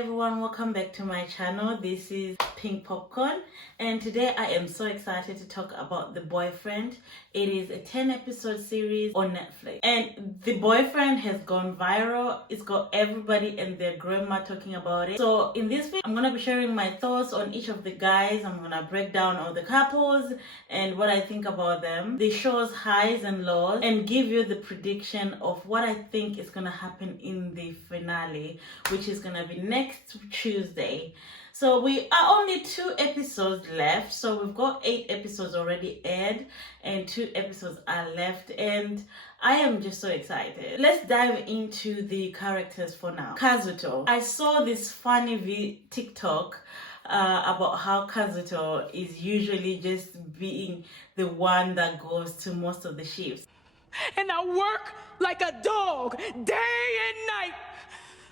everyone, welcome back to my channel. This is Pink Popcorn and today I am so excited to talk about The Boyfriend. It is a 10 episode series on Netflix and The Boyfriend has gone viral. It's got everybody and their grandma talking about it. So in this video I'm gonna be sharing my thoughts on each of the guys. I'm gonna break down all the couples and what I think about them, the show's highs and lows, and give you the prediction of what I think is gonna happen in the finale, which is gonna be next Tuesday. So we are only 2 episodes left, so we've got 8 episodes already aired and 2 episodes are left, and I am just so excited. Let's dive into the characters for now. Kazuto. I saw this funny TikTok about how Kazuto is usually just being the one that goes to most of the shifts. And I work like a dog day and night,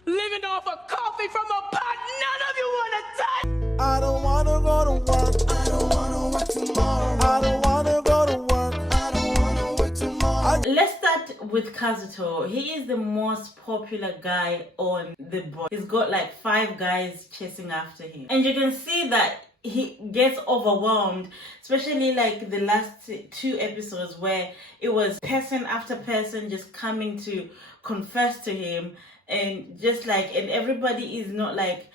living off of coffee from a pot none of you want to touch. I don't want to go to work. I don't want to work tomorrow. I don't want to go to work. I don't want to work tomorrow. Let's start with Kazuto. He is the most popular guy on The Boy. He's got like 5 guys chasing after him. And you can see that he gets overwhelmed, especially like the last 2 episodes where it was person after person just coming to confess to him, and just like, and everybody is not like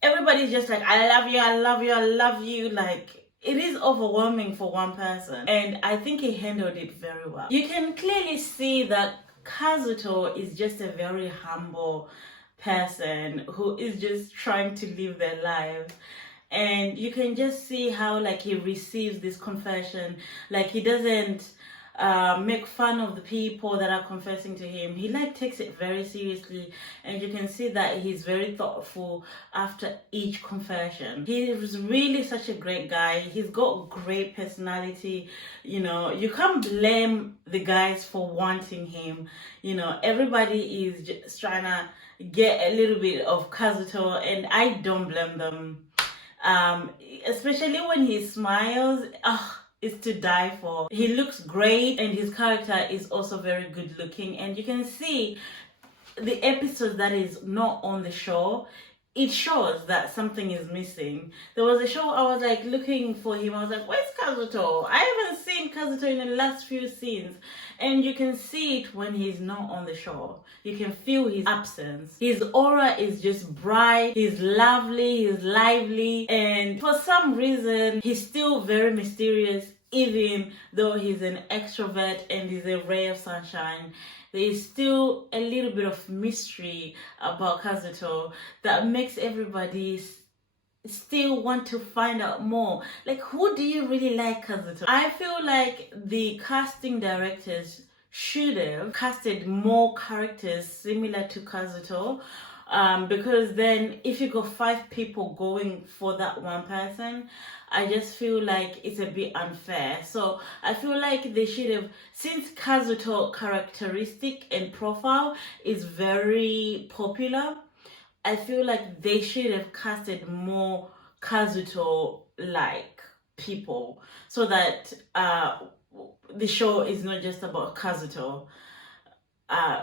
everybody's just like, I love you, I love you, I love you. Like, it is overwhelming for one person, and I think he handled it very well. You can clearly see that Kazuto is just a very humble person who is just trying to live their lives. And you can just see how like he receives this confession. Like, he doesn't make fun of the people that are confessing to him. He like takes it very seriously, and you can see that he's very thoughtful after each confession. He is really such a great guy. He's got great personality. You know, you can't blame the guys for wanting him. You know, everybody is just trying to get a little bit of Kazuto, and I don't blame them. Especially when he smiles, it's to die for. He looks great, and his character is also very good looking, and you can see the episodes that is not on the show, it shows that something is missing. There was a show I was like looking for him. I was like, where's Kazuto? I haven't seen Kazuto in the last few scenes. And you can see it when he's not on the show. You can feel his absence. His aura is just bright. He's lovely. He's lively. And for some reason, he's still very mysterious, even though he's an extrovert and he's a ray of sunshine. There is still a little bit of mystery about Kazuto that makes everybody still want to find out more. Like, who do you really like Kazuto? I feel like the casting directors should have casted more characters similar to Kazuto, because then if you got 5 people going for that one person, I just feel like it's a bit unfair. So I feel like they should have, since Kazuto characteristic and profile is very popular, I feel like they should have casted more Kazuto like people, so that the show is not just about Kazuto.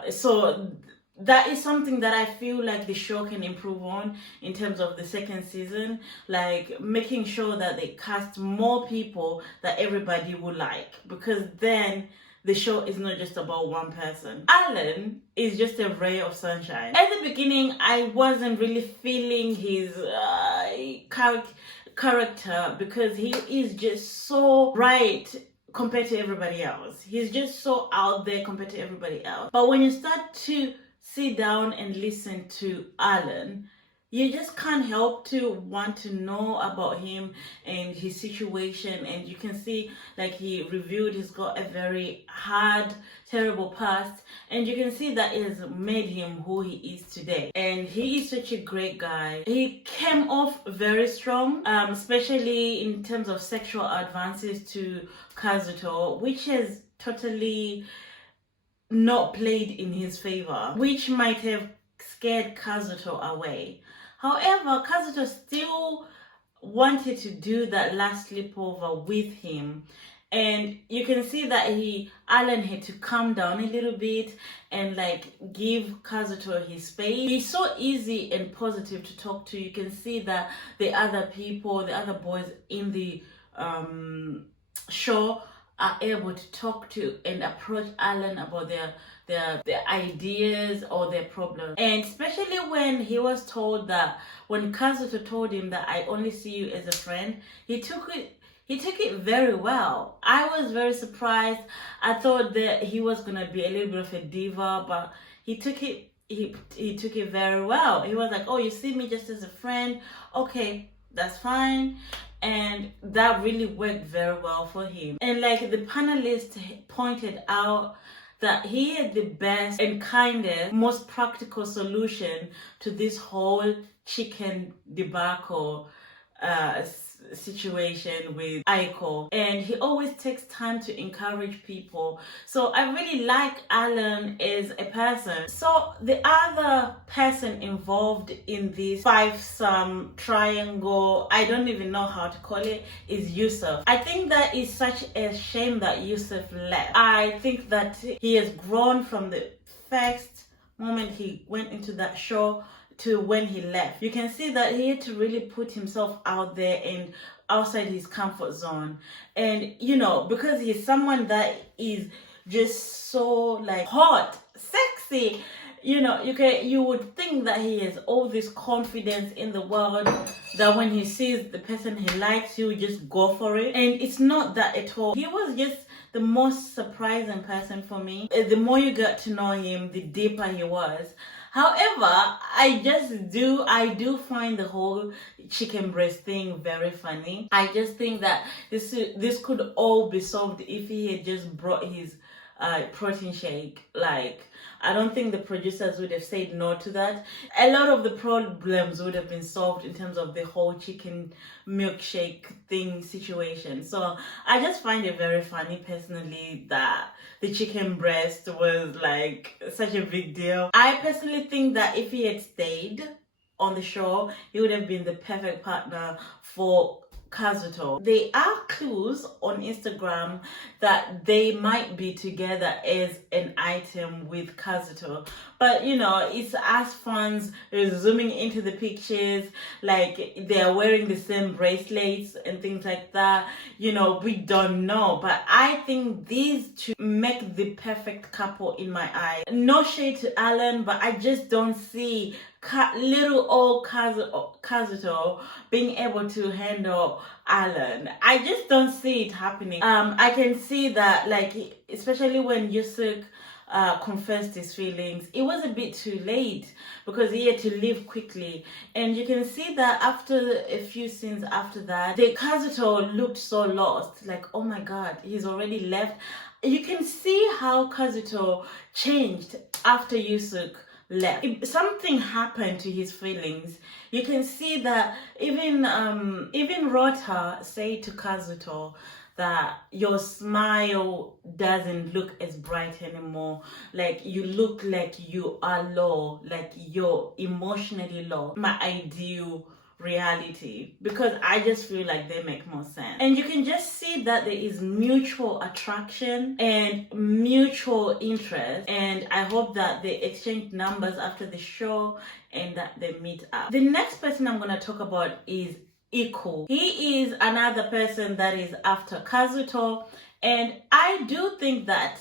So that is something that I feel like the show can improve on in terms of the 2nd season, like making sure that they cast more people that everybody will like, because then the show is not just about one person. Alan is just a ray of sunshine. At the beginning, I wasn't really feeling his character, because he is just so bright compared to everybody else. He's just so out there compared to everybody else. But when you start to sit down and listen to Alan, you just can't help to want to know about him and his situation. And you can see, like, he revealed he's got a very hard, terrible past, and you can see that it has made him who he is today. And he is such a great guy. He came off very strong, especially in terms of sexual advances to Kazuto, which is totally not played in his favor, which might have scared Kazuto away. However, Kazuto still wanted to do that last sleepover with him, And you can see that Alan had to calm down a little bit and like give Kazuto his space. He's so easy and positive to talk to. You can see that the other people, the other boys in the show are able to talk to and approach Alan about their ideas or their problems. And especially when he was told that, when Kazuto told him that I only see you as a friend, he took it very well. I was very surprised. I thought that he was gonna be a little bit of a diva, but he took it very well. He was like, oh, you see me just as a friend, okay, that's fine. And that really worked very well for him. And like the panelists pointed out, that he had the best and kindest, most practical solution to this whole chicken debacle situation with Aiko, and he always takes time to encourage people. So I really like Alan as a person. So the other person involved in this five-some triangle, I don't even know how to call it, is Yousef. I think that is such a shame that Yousef left. I think that he has grown from the first moment he went into that show to when he left. You can see that he had to really put himself out there and outside his comfort zone. And you know, because he's someone that is just so like hot, sexy, you know, you would think that he has all this confidence in the world, that when he sees the person he likes, he would just go for it. And it's not that at all. He was just the most surprising person for me. The more you get to know him, the deeper he was. However, I do find the whole chicken breast thing very funny. I just think that this could all be solved if he had just brought his protein shake. Like, I don't think the producers would have said no to that. A lot of the problems would have been solved in terms of the whole chicken milkshake thing situation. So I just find it very funny personally that the chicken breast was like such a big deal. I personally think that if he had stayed on the show, he would have been the perfect partner for Kazuto. There are clues on Instagram that they might be together as an item with Kazuto, but you know, it's us fans zooming into the pictures, like they're wearing the same bracelets and things like that. You know, we don't know, but I think these two make the perfect couple in my eye. No shade to Alan, but I just don't see little old Kazuto being able to handle Alan. I just don't see it happening. I can see that, like, especially when Yousef confessed his feelings, it was a bit too late because he had to leave quickly. And you can see that after a few scenes after that, the Kazuto looked so lost, like, oh my god, he's already left. You can see how Kazuto changed after Yousef left. If something happened to his feelings, you can see that even Ryota said to Kazuto that your smile doesn't look as bright anymore. Like, you look like you are low, like you're emotionally low. My ideal reality, because I just feel like they make more sense. And you can just see that there is mutual attraction and mutual interest, and I hope that they exchange numbers after the show and that they meet up. The next person I'm going to talk about is Iko. He is another person that is after Kazuto, and I do think that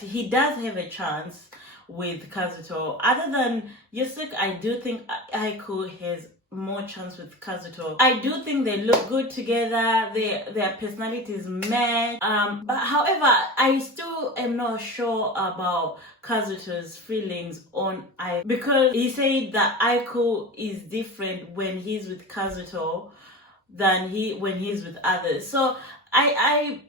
he does have a chance with Kazuto. Other than Yousef, I do think Iko has more chance with Kazuto. I do think they look good together. Their personalities match. But however, I still am not sure about Kazuto's feelings on Aiko, because he said that Aiko is different when he's with Kazuto than when he's with others. So I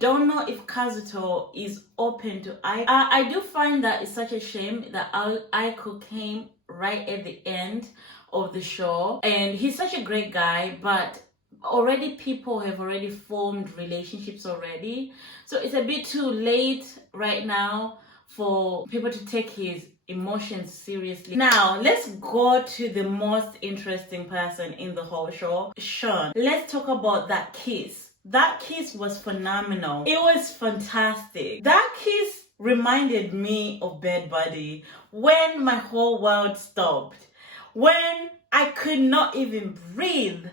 don't know if Kazuto is open to Aiko. I do find that it's such a shame that Aiko came right at the end of the show, and he's such a great guy, but already people have already formed relationships already, so it's a bit too late right now for people to take his emotions seriously. Now let's go to the most interesting person in the whole show, Sean. Let's talk about that kiss That kiss was phenomenal. It was fantastic. That kiss reminded me of Bed Buddy, when my whole world stopped, when I could not even breathe.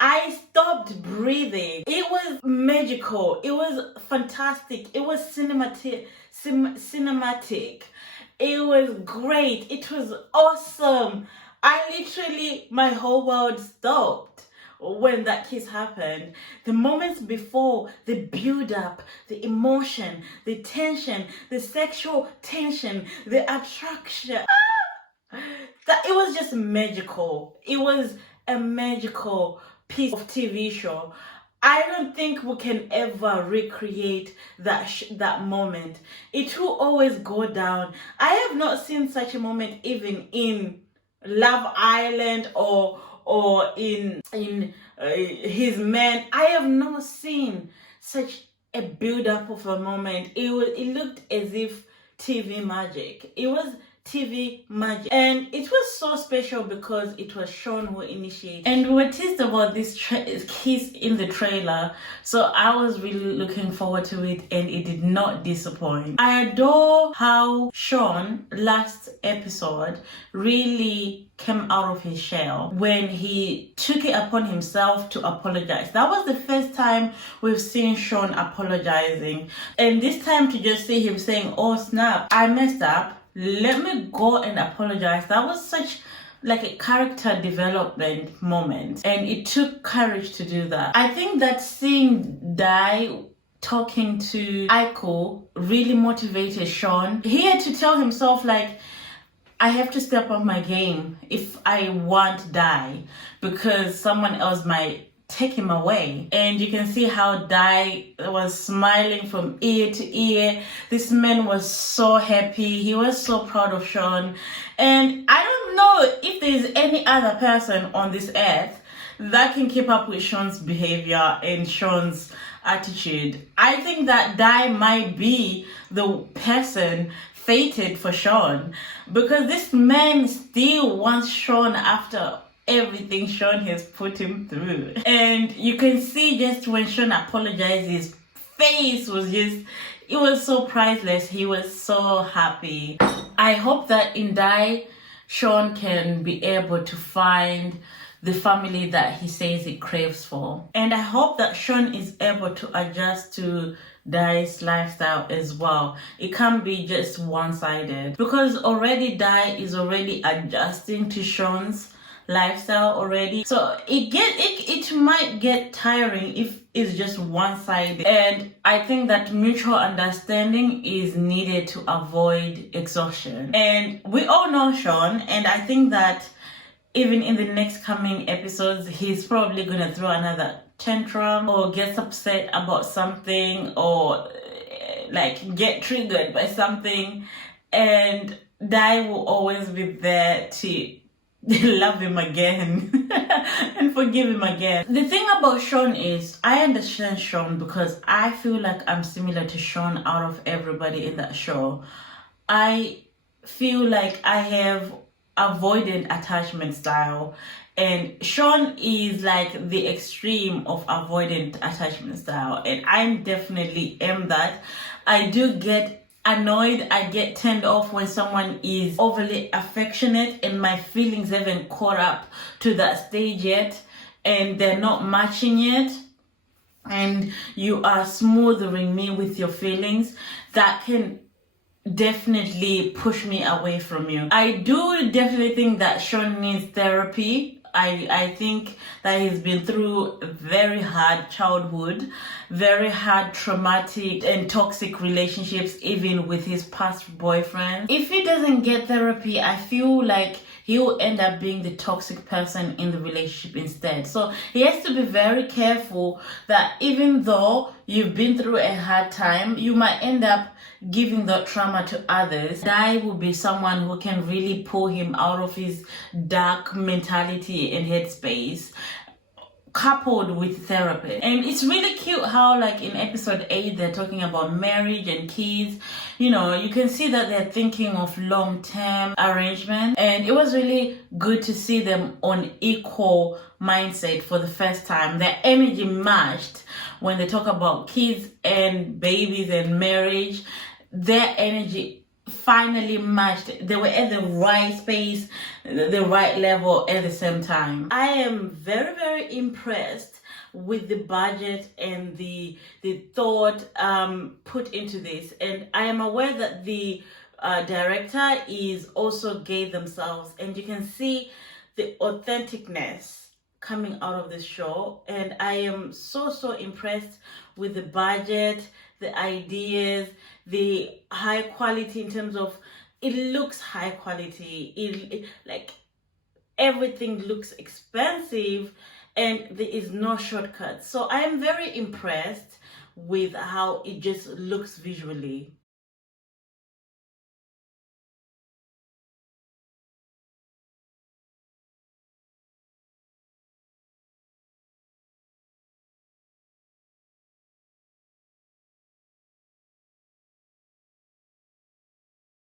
I stopped breathing. It was magical. It was fantastic. It was cinematic. It was great. It was awesome. My whole world stopped when that kiss happened. The moments before, the build up, the emotion, the tension, the sexual tension, the attraction. That it was just magical. It was a magical piece of TV show. I don't think we can ever recreate that moment. It will always go down. I have not seen such a moment even in Love Island or in His Men. I have not seen such a build up of a moment. It looked as if TV magic. It was TV magic, and it was so special because it was Sean who initiated, and we were teased about this kiss in the trailer, so I was really looking forward to it, and it did not disappoint. I adore how Sean last episode really came out of his shell when he took it upon himself to apologize. That was the first time we've seen Sean apologizing, and this time to just see him saying, "Oh snap, I messed up, let me go and apologize." That was such like a character development moment, and it took courage to do that. I think that seeing Dai talking to Aiko really motivated Sean. He had to tell himself, like, I have to step up my game if I want Dai, because someone else might take him away. And you can see how Dai was smiling from ear to ear. This man was so happy. He was so proud of Sean. And I don't know if there's any other person on this earth that can keep up with Sean's behavior and Sean's attitude. I think that Dai might be the person fated for Sean, because this man still wants Sean after everything Sean has put him through. And you can see just when Sean apologized, his face was just, it was so priceless. He was so happy. I hope that in Dai, Sean can be able to find the family that he says he craves for. And I hope that Sean is able to adjust to Dai's lifestyle as well. It can't be just one-sided, because already Dai is already adjusting to Sean's lifestyle already, so it might get tiring if it's just one-sided. And I think that mutual understanding is needed to avoid exhaustion. And we all know Sean, and I think that even in the next coming episodes, he's probably gonna throw another tantrum or gets upset about something, or like get triggered by something, and Dai will always be there to love him again and forgive him again. The thing about Sean is, I understand Sean because I feel like I'm similar to Sean out of everybody in that show. I feel like I have avoidant attachment style, and Sean is like the extreme of avoidant attachment style, and I definitely am that. I do get annoyed, I get turned off when someone is overly affectionate and my feelings haven't caught up to that stage yet, and they're not matching yet, and you are smoothing me with your feelings. That can definitely push me away from you. I do definitely think that Sean needs therapy. I think that he's been through a very hard childhood, very hard traumatic and toxic relationships, even with his past boyfriend. If he doesn't get therapy, I feel like he will end up being the toxic person in the relationship instead. So he has to be very careful that even though you've been through a hard time, you might end up giving that trauma to others. Dai will be someone who can really pull him out of his dark mentality and headspace, coupled with therapy. And it's really cute how, like, in episode 8 they're talking about marriage and kids. You know, you can see that they're thinking of long-term arrangement, and it was really good to see them on equal mindset for the first time. Their energy matched when they talk about kids and babies and marriage. Their energy finally matched. They were at the right space, the right level at the same time. I am very, very impressed with the budget and the thought put into this, and I am aware that the director is also gay themselves, and you can see the authenticness coming out of this show. And I am so impressed with the budget, the ideas, the high quality in terms of it looks high quality. It like everything looks expensive, and there is no shortcut. So I am very impressed with how it just looks visually.